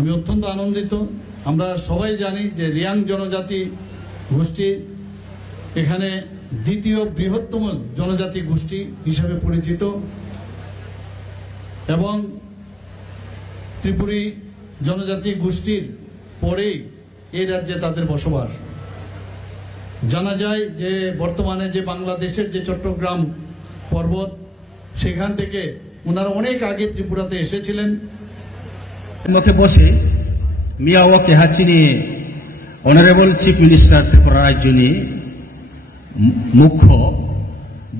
আমি অত্যন্ত আনন্দিত। আমরা সবাই জানি যে রিয়াং জনজাতি গোষ্ঠী এখানে দ্বিতীয় বৃহত্তম জনজাতি গোষ্ঠী হিসেবে পরিচিত এবং ত্রিপুরী জনজাতি গোষ্ঠীর পরেই এই রাজ্যে তাদের বসবাস। জানা যায় যে বর্তমানে যে বাংলাদেশের যে চট্টগ্রাম পর্বত সেখান থেকে ওনারা অনেক আগে ত্রিপুরাতে এসেছিলেন। মুখে বসে মিয়াও কেহাচিনি অনারেবল চিফ মিনিস্টার ত্রিপুরা রাজ্যনি মুখ্য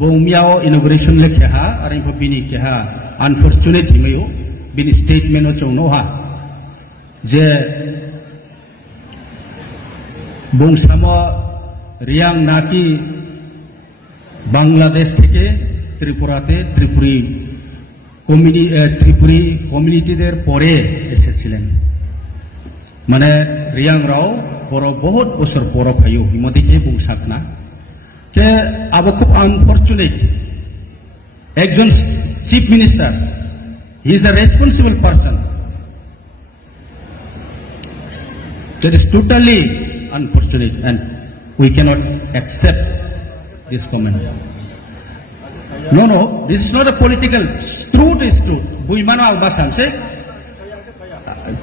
বং মিয়াও ইনগ্রেशन लेखेहा और इनको बिनी केहा अनफॉर्चुनेट हिमयो बिनी स्टेटमेंट चौनोहा जे बंसामा रियांग नाकी बांग्लादेश থেকে ত্রিপুরাতে ত্রিপুরী কমিউনিটিদের পরে এসেছিলেন। মানে রিয়াং রাও বড় বহুত বছর পর ফাইও হিমদিকে বুংসাকনা কে আবো খুব আনফরচুনেট একজন chief minister he is the responsible person that is totally unfortunate and we cannot accept this comment. No, this is not a political. Truth is true. Buimano albasam se.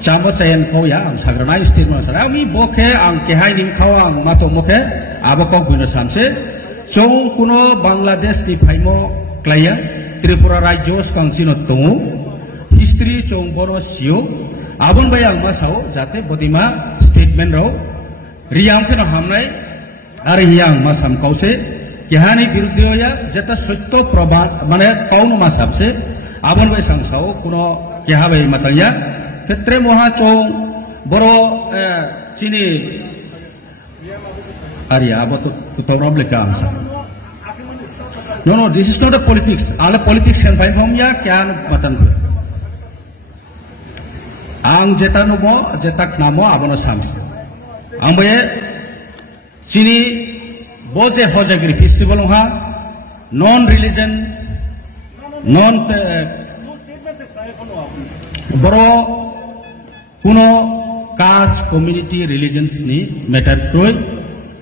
Chamo sayan ko ya ang sagranai statement sa. Ami bokhe ang kehay nim khawa ang mato mokhe abakok binasam se. Chong kuno Bangladesh ni phaimo klaya Tripura rajyo kangsino tongu history chong bono sio abon bayang masao jate bodima statement ro riyang ke no hamnai ar yang masam kause केहानी विरुद्ध या जता सत्य प्रभाव माने कौन मासाब से आबन भाई संसाओ कुनो केहा भाई मतलिया क्षेत्रे मोहा चौ बरो चीनी अरे अब तो रॉब लेके आंसा no this is not a politics आले पॉलिटिशियन भाई हम या क्या मतन आंग जेता नुबो जेता नामो आबन सांस आंग भाई चीनी बोजे होजागिरी फेस्टिवल वहाँ नॉन रिलीजन नॉन बड़ो कुनो कास्ट कम्युनिटी रिलीजन्स नि मैटर कोई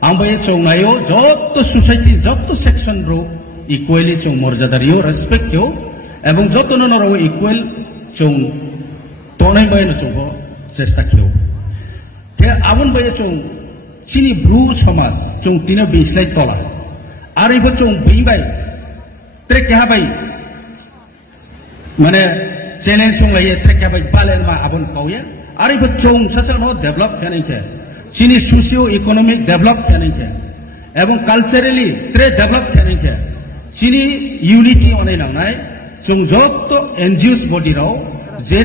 आंबे चौंगायो जत्तो सोसाइटी जत्तो सेक्शन रो इक्वली चौं मर्यादारियो रेस्पेक्ट यो एवं जत्तो नरो इक्वल चौं तोनै बायनो चौंगो चेष्टा कियो के आबन बाय चौं चीनी ब्रू समाज चौं तीन बेसलाई तला और इबो चौं बेबाई त्रे क्या भाई माने चैलेंज चौं लाये त्रे क्या भाई बालेन मा आबन काउया और इबो चौं ससल नो डेवलप करने के चीनी सोशियो इकोनॉमिक डेवलप करने के एवं कल्चरली त्रे डेवलप करने के चीनी यूनिटी होने लंगाई चौं जब तो एनजीओस बॉडी राव जे